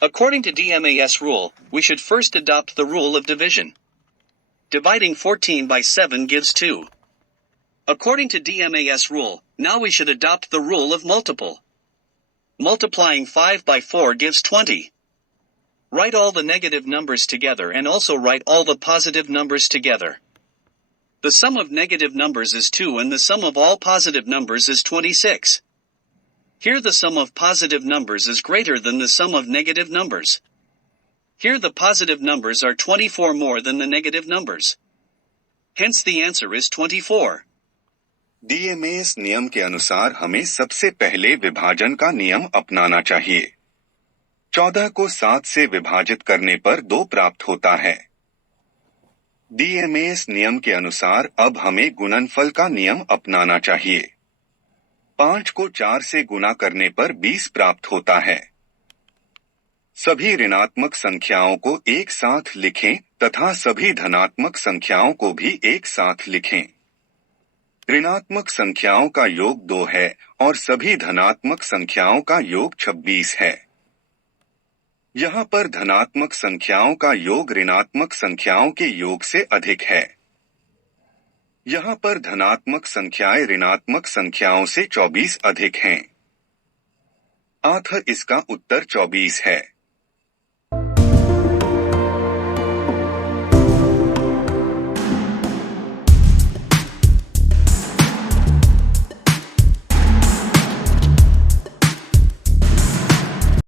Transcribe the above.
According to DMAS rule, we should first adopt the rule of division. Dividing 14 by 7 gives 2. According to DMAS rule, now we should adopt the rule of multiple. Multiplying 5 by 4 gives 20. Write all the negative numbers together and also write all the positive numbers together. The sum of negative numbers is 2 and the sum of all positive numbers is 26. Here the sum of positive numbers is greater than the sum of negative numbers. Here the positive numbers are 24 more than the negative numbers. Hence the answer is 24. DMAS नियम के अनुसार हमें सबसे पहले विभाजन का नियम अपनाना चाहिए। 14 को 7 से विभाजित करने पर 2 प्राप्त होता है। DMAS नियम के अनुसार अब हमें गुणनफल का नियम अपनाना चाहिए। 5 को 4 से गुणा करने पर 20 प्राप्त होता है। सभी ऋणात्मक संख्याओं को एक साथ लिखें तथा सभी धनात्मक संख्याओं को भी एक साथ लिखें। ऋणात्मक संख्याओं का योग 2 है और सभी धनात्मक संख्याओं का योग 26 है। यहाँ पर धनात्मक संख्याओं का योग ऋणात्मक संख्याओं के योग से अधिक है। यहाँ पर धनात्मक संख्याएं ऋणात्मक संख्याओं से 24 अधिक हैं। अतः इसका उत्तर 24 है।